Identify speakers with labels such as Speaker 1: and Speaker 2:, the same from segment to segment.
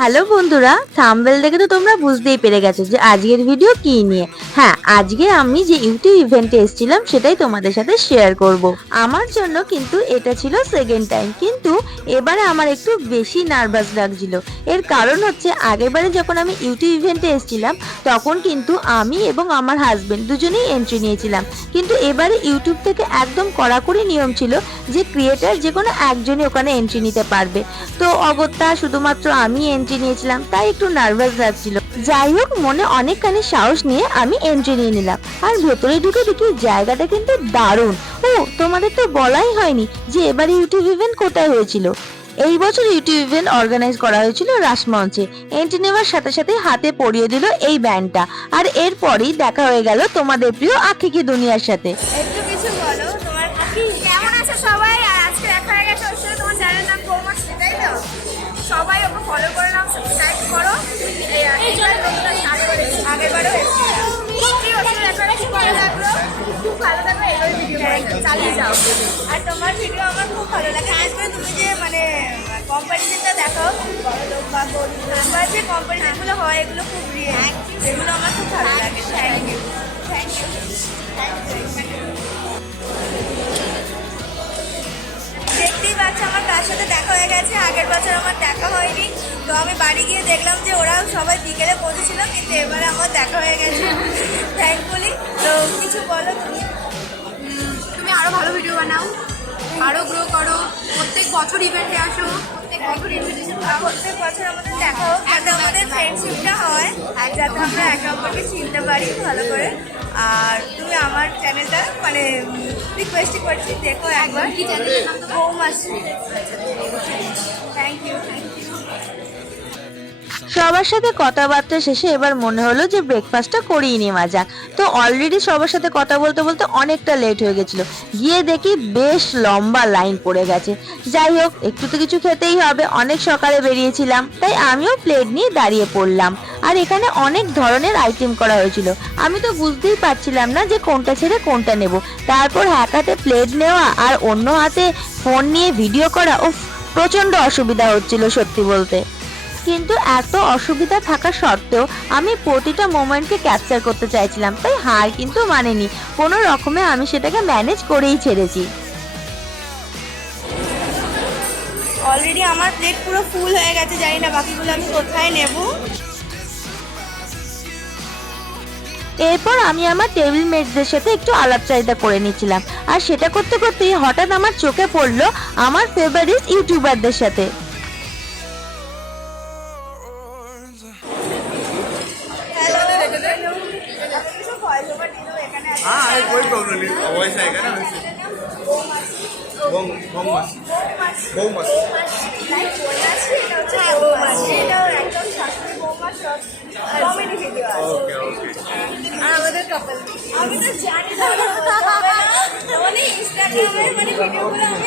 Speaker 1: Hello বন্ধুরা thumbnail দেখে তো তোমরা বুঝতেই পেরে গেছো যে আজকের ভিডিও কি নিয়ে। হ্যাঁ আজকে আমি যে ইউটিউব ইভেন্টে এসেছিলাম, সেটাই তোমাদের সাথে শেয়ার করব। আমার জন্য কিন্তু এটা ছিল সেকেন্ড টাইম কিন্তু এবারে আমার একটু বেশি নার্ভাস লাগছিল। এর কারণ হচ্ছে, আগেরবারে যখন আমি ইউটিউব ইভেন্টে এসেছিলাম, তখন কিন্তু আমি এবং আমার হাজব্যান্ড দুজনেই এন্ট্রি নিয়েছিলাম। কিন্তু এবারে ইউটিউব থেকে একদম কড়াকড়ি নিয়ম ছিল যে ক্রিয়েটার যে কোনো একজনই ওখানে এন্ট্রি নিতে পারবে। তো অগত্যা শুধুমাত্র আমি এন্ট্রি নিয়েছিলাম, তাই একটু নার্ভাস লাগছিল যাই হোক, মনে অনেকখানি সাহস নিয়ে আমি এন্ট্রি নিয়ে নিলাম। আর ভেতরে ঢুকে দেখি জায়গাটা কিন্তু দারুণ। ও, তোমাদের তো বলাই হয়নি যে এবারে ইউটিউব ইভেন্ট কোথায় হয়েছিল। এই বছর ইউটিউব ইভেন্ট অর্গানাইজ করা হয়েছিল রাসমঞ্চে এন্ট্রি নেওয়ার সাথে সাথে হাতে পরিয়ে দিল এই ব্যান্ডটা আর এরপরই দেখা হয়ে গেল তোমাদের প্রিয় আখিকি দুনিয়ার সাথে।
Speaker 2: সবাই? ওকে ফলো চালিয়ে যাও আর তোমার ভিডিও আমার খুব ভালো লাগে করে তুমি যে মানে কম্পারিজনটা দেখো বড় লোক বা গরিব বা যে কম্পারিজনগুলো হয় এগুলো খুব রিয়েল এগুলো আমার খুব ভালো লাগে থ্যাংক ইউ থ্যাংক ইউ দেখতেই পাচ্ছ, আমার তার সাথে দেখা হয়ে গেছে। আগের বছর আমার দেখা হয়নি। তো আমি বাড়ি গিয়ে দেখলাম যে ওরাও সবাই বিকেলে পৌঁছেছিল কিন্তু এবারে আমার দেখা হয়ে গেছে। থ্যাঙ্কফুলি তো কিছু বলো তুমি?
Speaker 3: তুমি আরও ভালো ভিডিও বানাও আরও গ্রো করো প্রত্যেক বছর ইভেন্টে আসো প্রত্যেক বছর ইভেন্টে
Speaker 2: প্রত্যেক বছর আমাদের দেখা হোক যাতে আমাদের ফ্রেন্ডশিপটা হয় আর যাতে আমরা একে অপরকে চিনতে পারি ভালো করে। আর তুমি আমার চ্যানেলটা মানে রিকোয়েস্ট করছি দেখো একবার।
Speaker 3: কি চ্যানেলের নাম তোমার?
Speaker 2: থ্যাংক ইউ থ্যাংক ইউ
Speaker 1: সবার সাথে কথাবার্তা শেষে এবার মনে হলো যে ব্রেকফাস্টটা করিয়ে নেওয়া যাক তো অলরেডি সবার সাথে কথা বলতে বলতে অনেকটা লেট হয়ে গেছিল। গিয়ে দেখি বেশ লম্বা লাইন পড়ে গেছে। যাই হোক, একটু তো কিছু খেতেই হবে, অনেক সকালে বেরিয়েছিলাম, তাই আমিও প্লেট নিয়ে দাঁড়িয়ে পড়লাম। আর এখানে অনেক ধরনের আইটেম করা হয়েছিল। আমি তো বুঝতেই পারছিলাম না যে কোনটা ছেড়ে কোনটা নেব। তারপর এক হাতে প্লেট নেওয়া আর অন্য হাতে ফোন নিয়ে ভিডিও করা ও প্রচণ্ড অসুবিধা হচ্ছিল সত্যি বলতে। কিন্তু এত অসুবিধা থাকা সত্ত্বেও আমি প্রতিটা মোমেন্টকে ক্যাপচার করতে চাইছিলাম তাই হার কিন্তু মানেনি। কোনো রকমে আমি সেটাকে ম্যানেজ করেই ছেড়েছি।
Speaker 2: অলরেডি আমার প্লেট পুরো ফুল হয়ে গেছে জানি না বাকিগুলো আমি কোথায় নেব।
Speaker 1: এরপর আমি আমার টেবিল মেটদের সাথে একটু আলাপচারিতা করে নিয়েছিলাম আর সেটা করতে করতেই হঠাৎ আমার চোখে পড়ল আমার ফেভারিট ইউটিউবারদের সাথে।
Speaker 4: हाँ अरे कोई प्रॉब्लम नहीं वॉइस आएगा ना वैसे बम बम मस्त बम मस्त
Speaker 2: কমেডি
Speaker 4: ओके ओके
Speaker 2: আর আমাদের কাপল আমি তো জানি না মানে ইনস্টাগ্রামে মানে ভিডিওগুলো আমি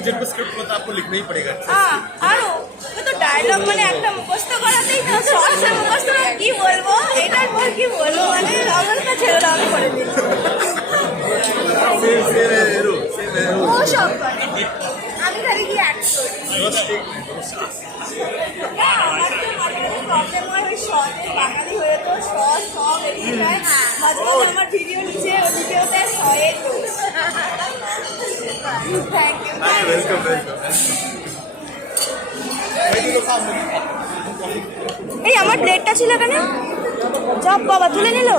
Speaker 4: जो स्क्रिप्ट में तो आपको लिखना ही पड़ेगा।
Speaker 2: हाँ वो तो डायलॉग मैंने एकदम मुखस्त करा थी शॉर्ट तो से मुखस्त की बोल वो एक की
Speaker 4: बोल वो मैंने
Speaker 2: এই, আমার প্লেটটা ছিল জব বাবা, তুলে নিল?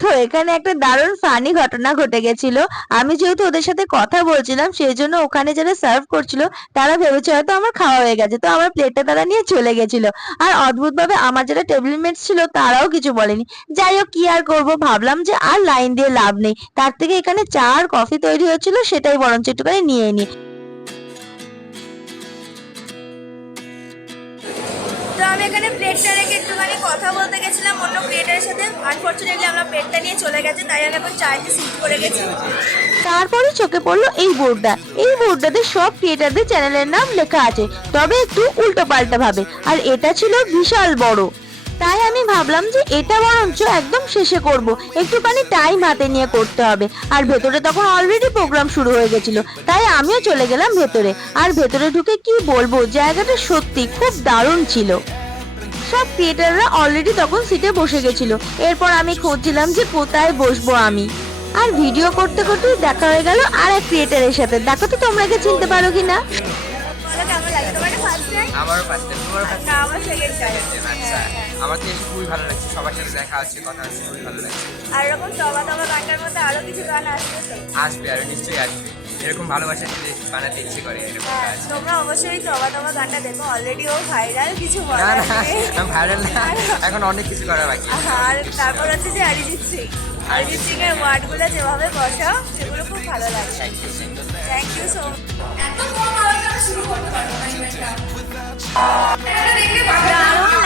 Speaker 1: তো এখানে একটা দারুণ ফানি ঘটনা ঘটে গেছিল। আমি যেহেতু ওদের সাথে কথা বলছিলাম, সেই জন্য ওখানে যারা সার্ভ করছিল, তারা ভেবেছে হয়তো আমার খাওয়া হয়ে গেছে। তো আমার প্লেটটা তারা নিয়ে চলে গেছিল। আর অদ্ভুত ভাবে আমার যারা টেবিল মেটস ছিল, তারাও কিছু বলেনি। যাই হোক, কি আর করব? ভাবলাম যে আর লাইন দিয়ে লাভ নেই। তার থেকে এখানে চা আর কফি তৈরি হয়েছিল, সেটাই বরঞ্চ একটুখানি নিয়ে নি।
Speaker 2: তো আমি এখানে প্লেটটা রেখে একটুখানি কথা বলতে গেছিলাম অন্য ক্রিয়েটারের সাথে। আনফর্চুনেটলি আমরা প্লেটটা নিয়ে চলে গেছে, তাই আমি এখন চাইতে সিট করে গেছি।
Speaker 1: তারপরে চোখে পড়ল এই বোর্ডটা। এই বোর্ডটাতে সব ক্রিয়েটারদের চ্যানেলের নাম লেখা আছে, তবে একটু উল্টো পাল্টা ভাবে। আর এটা ছিল বিশাল বড়। তাই আমি ভাবলাম যে এটা বরঞ্চ একদম শেষে করব। একটুখানি টাইম হাতে নিয়ে করতে হবে। আর ভেতরে তখন অলরেডি প্রোগ্রাম শুরু হয়ে গেছিল। তাই আমিও চলে গেলাম ভেতরে। আর ভেতরে ঢুকে কি বলব জায়গাটা সত্যি খুব দারুণ ছিল। সব থিয়েটাররা অলরেডি তখন সিটে বসে গেছিল। এরপর আমি খুঁজছিলাম যে কোথায় বসবো আমি। আর ভিডিও করতে করতে দেখা হয়ে গেল আর এক ক্রিয়েটারের সাথে। দেখো তো তোমরা কে চিনতে পারো কিনা?
Speaker 2: বলো কেমন ফার্স্ট টাইম
Speaker 5: আমারও ফার্স্ট টাইম তোমারও ফার্স্ট
Speaker 2: না আমার সেকেন্ড টাইম
Speaker 5: আচ্ছা। আমার এসে খুবই ভালো লাগছে সবার সাথে দেখা হচ্ছে কথা হচ্ছে খুবই ভালো লাগছে।
Speaker 2: আর এরকম তবা তবা গানটার মধ্যে আরও কিছু গান আসবে তো?
Speaker 5: আসবে আর নিশ্চয়ই আসবে। এরকম ভালোবাসা দিলে বানাতে ইচ্ছে করে এরকম
Speaker 2: হ্যাঁ, তোমরা অবশ্যই তবা তবা গানটা দেখো অলরেডি ও ভাইরাল কিছু
Speaker 5: না না ভাইরাল না এখন অনেক কিছু করা বাকি
Speaker 2: আর তারপর হচ্ছে যে অরিজিৎ সিং। অরিজিৎ সিং এর ওয়ার্ডগুলো যেভাবে বসাও সেগুলো খুব ভালো লাগে। থ্যাংক ইউ সো দারুণ লাগছে এখানে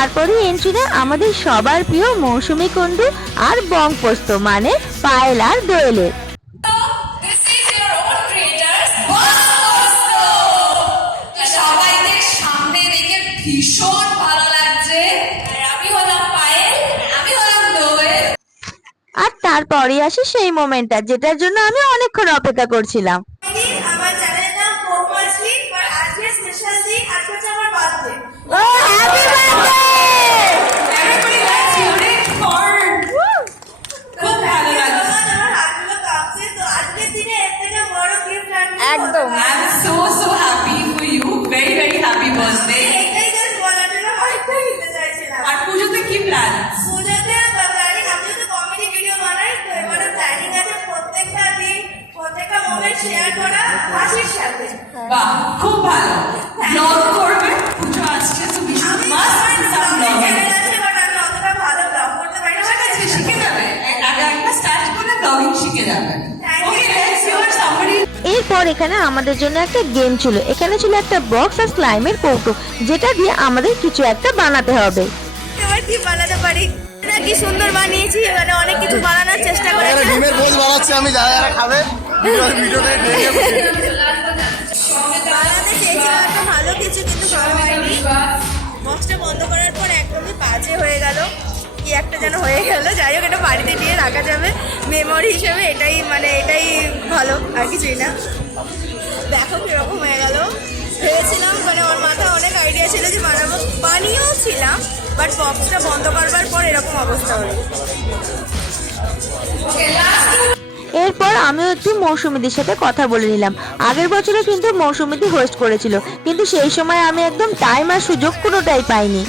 Speaker 1: তারপরে এন্ট্রি নেয় আমাদের সবার প্রিয় মৌসুমী কুণ্ডু আর বংপোস্ত মানে পায়েল আর দোয়েলের।
Speaker 6: ভীষণ ভালো লাগছে। আমি হলাম পায়েল আমি হলাম দোয়েল।
Speaker 1: আর তারপরে আসে সেই মোমেন্টটা যেটার জন্য আমি অনেকক্ষণ অপেক্ষা করছিলাম।
Speaker 2: হাসির সাথে।
Speaker 6: বাহ খুব ভালো। ব্লগ করবে পুজো আসছে
Speaker 1: এরপর এখানে আমাদের জন্য একটা গেম ছিল। এখানে ছিল একটা বক্স আর স্লাইমের কৌটো যেটা দিয়ে আমাদের কিছু একটা বানাতে হবে।
Speaker 2: এবার কি বানাতে পারি? কি সুন্দর বানিয়েছি মানে অনেক কিছু বানানোর চেষ্টা করেছি।
Speaker 4: ডিমের বোঝ বানাচ্ছি আমি যারা যারা খাবে ভিডিওটা
Speaker 2: বানাতে চেয়েছিলাম একটা ভালো কিছু কিন্তু ভালো হয়নি। বক্সটা বন্ধ করার পর একদমই বাজে হয়ে গেল। কি একটা যেন হয়ে গেল। যাই হোক এটা বাড়িতে নিয়ে রাখা যাবে। মেমোরি হিসেবে এটাই মানে এটাই ভালো আর কিছুই না। দেখো কীরকম হয়ে গেল। ভেবেছিলাম মানে ওর মাথায় অনেক আইডিয়া ছিল যে বানাবো। বানিয়েও ছিলাম বাট বক্সটা বন্ধ করবার পর এরকম অবস্থা হলো।
Speaker 1: এরপর আমি একটু মৌসুমিদির সাথে কথা বলে নিলাম। আগের বছরে কিন্তু মৌসুমিদি হোস্ট করেছিল, কিন্তু সেই সময় আমি একদম টাইম আর সুযোগ কোনোটাই পাইনি।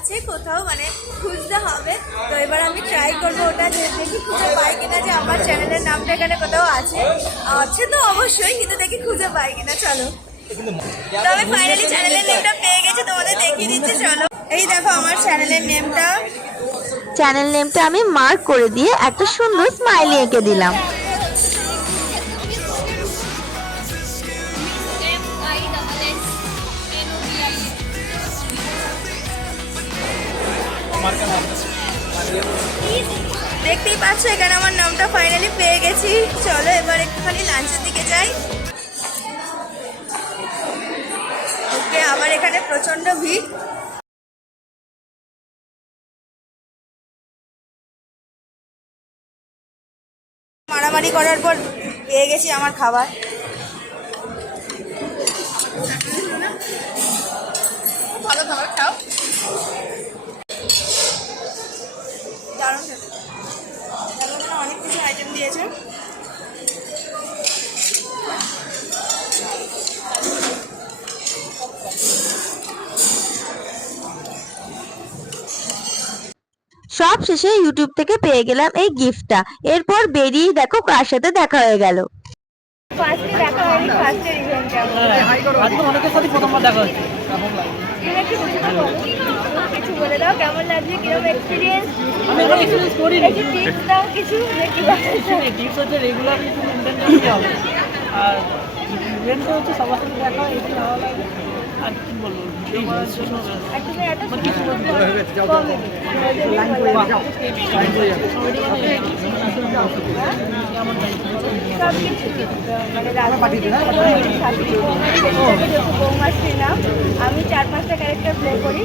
Speaker 2: আছে, কোথাও মানে খুঁজতে হবে। তো এবার আমি ট্রাই করব ওটা, যে দেখি খুঁজে পাই কিনা যে আমার চ্যানেলের নামটা এখানে কোথাও আছে। আছে তো অবশ্যই, কিন্তু দেখি খুঁজে পাই কিনা, চলো। তবে ফাইনালি চ্যানেলের নেমটা পেয়ে গেছে, তোমাদের দেখিয়ে দিচ্ছি, চলো। এই দেখো আমার চ্যানেলের নেমটা
Speaker 1: চ্যানেল নেমটা আমি মার্ক করে দিয়ে একটা সুন্দর স্মাইলি এঁকে দিলাম।
Speaker 2: দেখতেই পাচ্ছ, এখানে আমার নামটা ফাইনালি পেয়ে গেছি। চলো এবার একটুখানি লাঞ্চের দিকে যাই। ওকে, আবার এখানে প্রচণ্ড ভিড়। মারামারি করার পর পেয়ে গেছি আমার খাবার। ভালো খাবার, খাও।
Speaker 1: শেষে ইউটিউব থেকে পেয়ে গেলাম এই গিফটটা এরপর বেরিয়ে দেখো কার সাথে দেখা হয়ে গেল।
Speaker 2: ফার্স্টে দেখা হয়নি ফার্স্টের ইভেন্টটা
Speaker 7: আজকে অনেকের সাথে প্রথমবার দেখা হচ্ছে
Speaker 2: তুমি একটু কিছু তো বলো কিছু বলে দাও কেমন লাগছে কীরকম এক্সপিরিয়েন্স
Speaker 7: আমি এখন এক্সপিরিয়েন্স করিনি।
Speaker 2: একটু টিপস দাও কিছু যে
Speaker 7: টিপস হচ্ছে রেগুলার কিছু মেনটেন হবে। আর ইভেন্ট হচ্ছে সবার সাথে দেখা হয় একটু ভালো লাগে। আর কি বলব? হয়ে
Speaker 2: মানে আমি চার পাঁচটা ক্যারেক্টার প্লে করি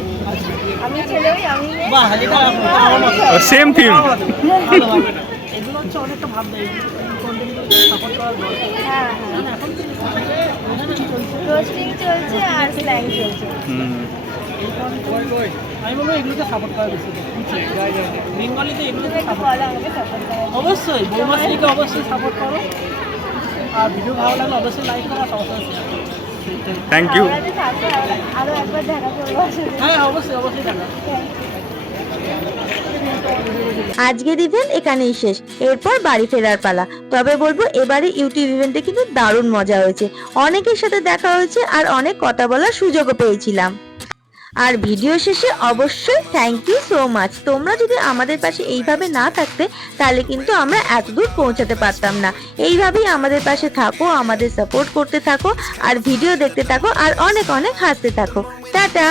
Speaker 2: আমি ছেলে আমি।
Speaker 4: সেম
Speaker 7: ভালো। এগুলো হচ্ছে অনেকটা ভাবনা সাপোর্ট করার দরকার।
Speaker 2: হ্যাঁ হ্যাঁ।
Speaker 7: এখন
Speaker 2: রোস্টিং চলছে। আর স্ল্যাং চলছে।
Speaker 7: আমি বলব এগুলোকে সাপোর্ট করা বেশি বেঙ্গলিতে এগুলোকে। অবশ্যই বৌমাশ্রীকে অবশ্যই সাপোর্ট করো। আর ভিডিও ভালো লাগলে অবশ্যই লাইক করো আর সবার
Speaker 4: থ্যাংক ইউ
Speaker 2: আরও একবার দেখা করব।
Speaker 7: হ্যাঁ অবশ্যই অবশ্যই দেখা।
Speaker 1: আজকের ইভেন্ট এখানেই শেষ। এরপর বাড়ি ফেরার পালা। তবে বলব এবারে ইউটিউব ইভেন্টে কিন্তু দারুণ মজা হয়েছে। অনেকের সাথে দেখা হয়েছে আর অনেক কথা বলার সুযোগও পেয়েছিলাম। আর ভিডিও শেষে অবশ্যই থ্যাংক ইউ সো মাচ তোমরা যদি আমাদের পাশে এইভাবে না থাকতে, তাহলে কিন্তু আমরা এতদূর পৌঁছাতে পারতাম না। এইভাবেই আমাদের পাশে থাকো, আমাদের সাপোর্ট করতে থাকো, আর ভিডিও দেখতে থাকো, আর অনেক অনেক হাসতে থাকো। টাটা!